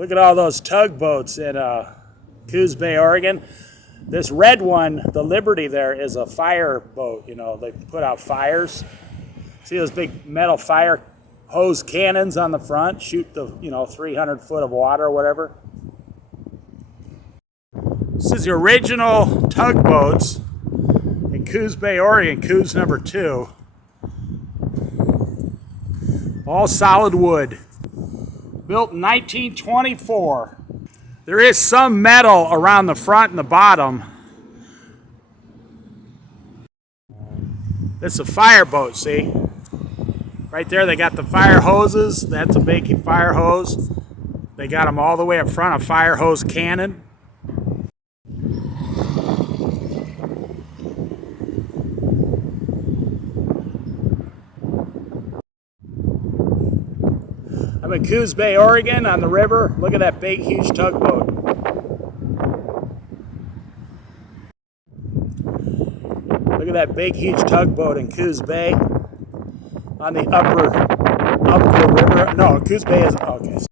Look at all those tugboats in Coos Bay, Oregon. This red one, the Liberty there, is a fire boat. You know, they put out fires. See those big metal fire hose cannons on the front? Shoot the, 300 foot of water or whatever. This is the original tugboats in Coos Bay, Oregon, Coos number 2. All solid wood. Built in 1924. There is some metal around the front and the bottom. This is a fire boat, see? Right there they got the fire hoses. That's a big fire hose. They got them all the way up front, a fire hose cannon. I'm in Coos Bay, Oregon on the river. Look at that big, huge tugboat. Look at that big, huge tugboat in Coos Bay on the upper river. No, Coos Bay is, okay.